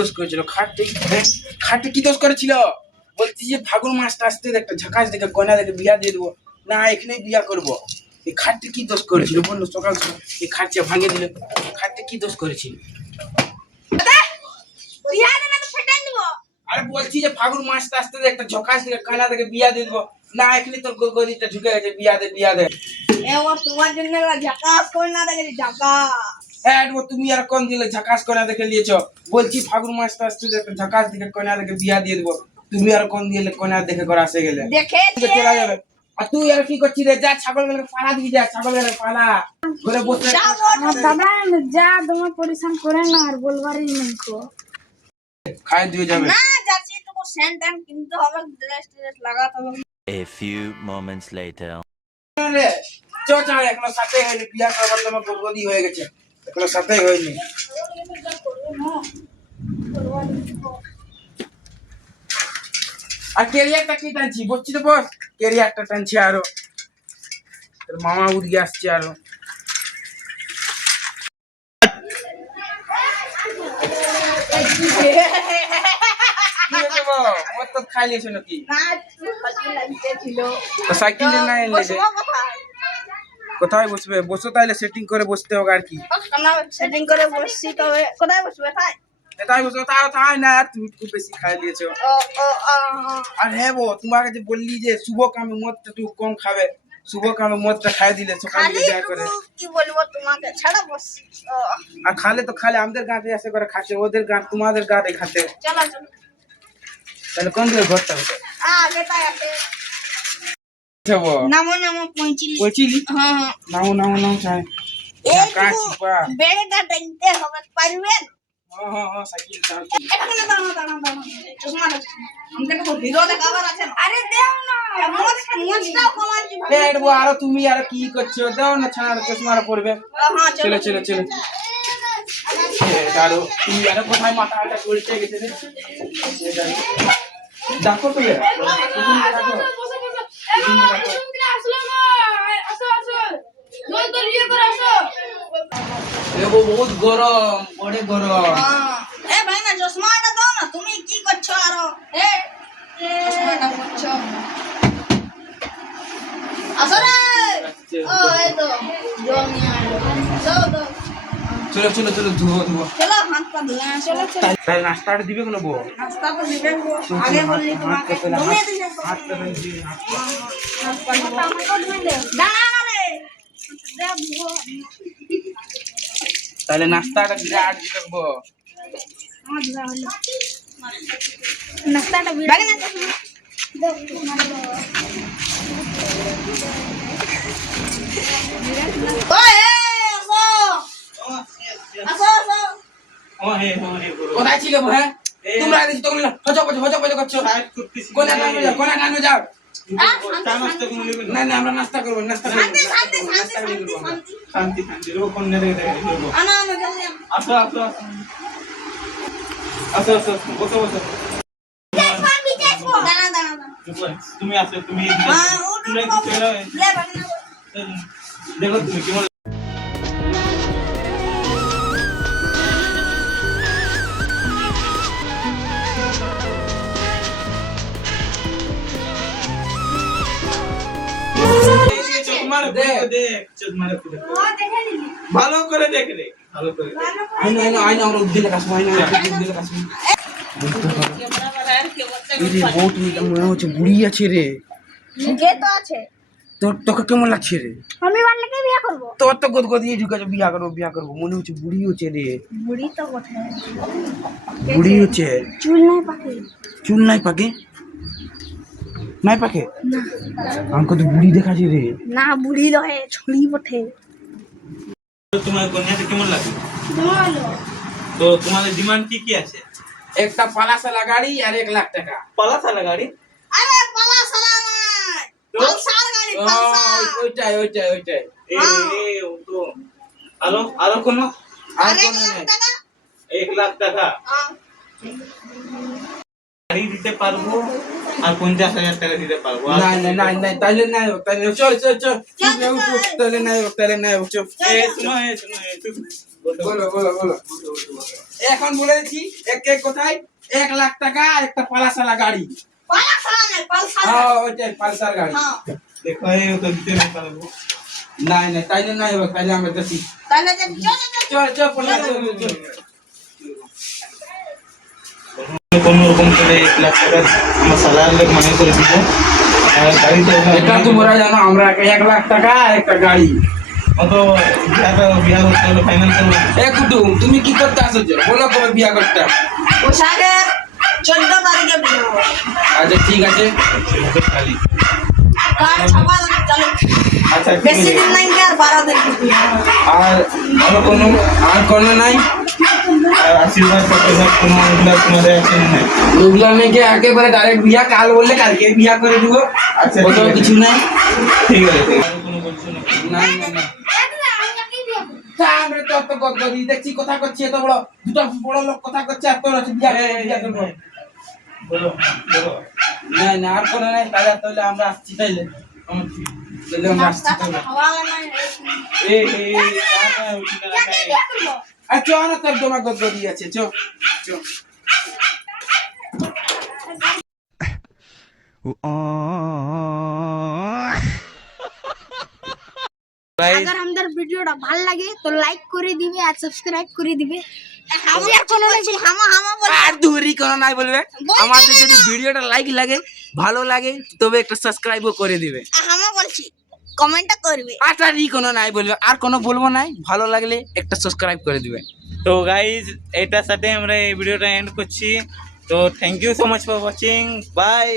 দোষ করেছিল খাটে? খাটে কি দোষ করেছিল? বলছি যে ফাগুন মাসটা আসতে একটা ঝাঁকাশ দেখে কয়না দেখে বিয়া দিয়ে দেবো, না এখানে বিয়া করবো। এই খাটে কি দোষ করেছিল বললো? সকাল সকাল এই খাটটা ভাঙে দিলে। খাটে কি দোষ করেছিল? আরে বলছি যে ফাগুন মাসটা আসতে একটা ঝকাশ দেখে কয়না দেখে বিয়া দিয়ে দেবো, না এখানে তোর গদিটা ঢুকে গেছে, বিয়া দে বিয়া দে। তোমার জন্য ঝাকাস কয়না দেখে ঝাকাস। হ্যাঁ তুমি আর কোন দিলে ঝাকাস কয়না দেখে নিয়েছো? বলছি ফাগুন মাসটা আসতে একটা ঝকাশ দেখে কয়না দেখে বিয়া দিয়ে দেবো, তুমি আর কোন দিলে কয়না দেখে করে আসে গেলে দেখে চলে যাবে। আর তুই আর কি করছিস রে? যা ছাগল গুলোকে পালা দিয়ে যা, ছাগল গুলোকে পালা ঘরে বসে। দাদা যা তোমার পরিশ্রম করে না আর বলবারই নেই তো। খাই দিয়ে যাবে না যাচ্ছি তো সেন্ট এন্ড কিনতে হবে, ড্রেস লাগাতে হবে। A few moments later. রে চো চো, এখনো সাথে হয়নি, বিয়া করবার তোমার গদি হয়ে গেছে, এখনো সাথে হয়নি। আর ক্যারিয়ারটা কি টানছি? বসছি তো বস, ক্যারিয়ারটা টানছি আরো, তোর মামা উড়িয়ে আসছে আরো। খাই লিয়েছো নাকি? সাইকেল না এলে যে কোথায় বসবে? বসো তাহলে সেটিং করে বসতে হবে আর কি। সেটিং করে বসছি, তবে কোথায় বসবে? এটাই বসো, তাও তাই না, তুমি খুব বেশি খাই দিয়েছো। আর হ্যাঁ বো, তোমাকে যে বললি যে শুভ কামে মদটা একটু কম খাবে, শুভ কামে মদটা খাই দিলে সকালে যা করে। কি বলবো তোমাকে, ছাড়া বসছি। আর খালে তো খালে আমাদের গাঁটে এসে করে খাচ্ছে, ওদের গাঁ তোমাদের গাঁটে খাচ্ছে। চলো চলো, তাহলে কোন দিকে ঘরটা হতো? বেটাই আছে। যাবো নামো নামো পৌঁছিলি। বলছিলি হ্যাঁ নাও নাও নাও চাই কাছি পা বেড়েটা টাইতে হবে, পারবেন? হ্যাঁ সাইকেল চাল। এখানে দাঁড়াও দাঁড়াও দাঁড়াও, চশমা দাও। আমাকে তো হিরো দেখাবার আছে। আরে দেও না, মোজটাও কমাচ্ছি। দেবো আর তুমি আর কি করছো? দাও না, ছাড়া চশমাটা পড়বে। হ্যাঁ চলো চলো চলো। দাঁড়ো, তুমি আর কোথায় মাথাটা উল্টে গেছে রে? দেখো তুমি বহুত গরম, বড় গরম। এ ভাই না, চশমাটা দাও না। তুমি কি করছো আরো? এ চশমাটা করছো, আসো রে। ও এই তো জল নিয়ে আইলো, দাও দাও। চলো চলো চলো, ধুবো ধুবো। চলো হাত পা ধুয়ে চলো চলো। তাই নাস্তাটা দিবে কেন বউ? নাস্তা তো দিবে গো, আগে বললি তোমাকে ধুয়ে দিতে। হাত পা দিয়ে হাত পা ধুবো, আমাকে ধুয়ে দে। দাঁড়া রে, দে ধুবো। তাহলে নাস্তাটা বিরাট দিবে বউ। আমার ধুয়া হলো, নাস্তাটা বাগে না চশমা দাও। ওই আসো আসো আসো। কোথায় ছিল বউ? হ্যাঁ তোমরা আগে তো হজপজ করছো। কোনা নামে যাও, কোনা নামে যাও। না না, আমরা নাস্তা করবো, নাস্তা করবো, শান্তি শান্তি শান্তি শান্তি শান্তি শান্তি রো কোন নেড়ে দেখো। আনা আনা জলদি আসো আসো আসো আসো বসো বসো। দাঁড়া দাঁড়া তুমি আসো, তুমি ওটা লে বাগে না। দেখো তুমি কেমন। ভালো করে দেখ রে, ভালো করে আইনা আইনা আইনা, আমরা উদ্দিলে কাছে আইনা উদ্দিলে কাছে। এই রে বউ, তুমি মনে হচ্ছে বুড়ি আছে রে। ঠিকই তো আছে। তোকে কেমন লাগছে রে? আমি বাড়িতে বিয়ে করব। তোর তো গদগদি ঢুকেছে, বিয়া করবো মনে হচ্ছে। বুড়ি হচ্ছে রে, বুড়ি তো কোথায়? বুড়ি হচ্ছে। চুল নাই পাকে। চুল নাই পাকে? নাই পাকে? আমাকে তো বুড়ি দেখাচ্ছে রে। না বুড়ি লহে, ছড়ি বটে। তোমার কন্যাটা কেমন লাগে? ভালো। তো তোমাদের ডিমান্ড কি কি আছে? একটা পালাসালা গাড়ি আর 1 লাখ টাকা। পালাসালা গাড়ি? আরে পালা সালা নাই, পালসার গাড়ি, পালসার। ওইটাই ওইটাই ওইটাই। ও তো আরো কোনো? আর আরে কোনো নাই। টাকা। 1 লাখ টাকা হ্যাঁ। গাড়ি দিতে দিতে পারবো আর 50,000 টাকা দিতে পারবো আর নাই নাই নাই নাই তাইলে নাই হোক, তাইলে চল চল চল তাইলে নাই হোক, তাইলে নাই হোক, চল। শুনো বলো বলো বলো এখন বলে দিচ্ছি এক এক কোথায় 1,00,000 টাকা আর একটা পালাসালা গাড়ি। পালসার না পালসার হ্যাঁ ওইটাই পালসার গাড়ি। হ্যাঁ দেখো এই তো দিতে না পারবো নাই নাই তাইলে নাই হোক, তাইলে আমরা দেখি তাহলে চল চল চল চল পড়ে চল। কোনো রকম করে 1,00,000 টাকা আমার সালার লোক মনে করে দিব আর গাড়ি তো এটা তোমরা জানো আমরা 1,00,000 টাকা আর একটা গাড়ি। অত বিয়া করতে হলে ফাইনাল করবো এ কুটুম তুমি কি করতে আসছো? বলো কবে বিয়া করতে? পোশাকের 14 তারিখে বিয়ে হবে। আচ্ছা ঠিক আছে। খালি কার ছাপা চলো আচ্ছা ঠিক বেশি আছে। দিন নাই আর 12 দিন বিয়ে হবে। আর আর কোনো নাই? আর আশীর্বাদ করতে কোনো এগুলা তোমাদের আছে না নাই? ওগুলা নাকি একেবারে ডাইরেক্ট বিয়া কাল বললে কালকে বিয়া করে দিব। আচ্ছা, কত ঠিক আছে। কিছু নাই। ঠিক আছে ঠিক আছে। আর কোনো বলছো না নাই নাই নাই তা আমরা তো অত গদগদি দেখছি কথা করছি, এত বড় দুটো বড় লোক কথা করছে আর তোর হচ্ছে বিয়া বিয়া করবো। বলো বলো নাই না আর কোনো নাই, তাহলে আমরা আসছি তাইলে। তাহলে আমরা আসছি তাইলে। হাওয়া নাই এই কাটা উঠিটা রাখাই আর চ না তোর তোমার গদগদি আছে, চ চ। अगर हमदर वीडियोটা ভালো লাগে তো লাইক করে দিবে আর সাবস্ক্রাইব করে দিবে। আমি আর কোনো নাই হামা হামা বল আর দূরই কোনো নাই বলবে। আমাদের যদি ভিডিওটা লাইক লাগে ভালো লাগে তবে একটা সাবস্ক্রাইবও করে দিবে। হামা বলছি কমেন্টটা করবে। আচ্ছা ই কোনো নাই বলবে, আর কোনো বলবো নাই, ভালো লাগলে একটা সাবস্ক্রাইব করে দিবে। তো গাইজ এটার সাথে আমরা এই ভিডিওটা এন্ড করছি। তো thank you so much for watching, by.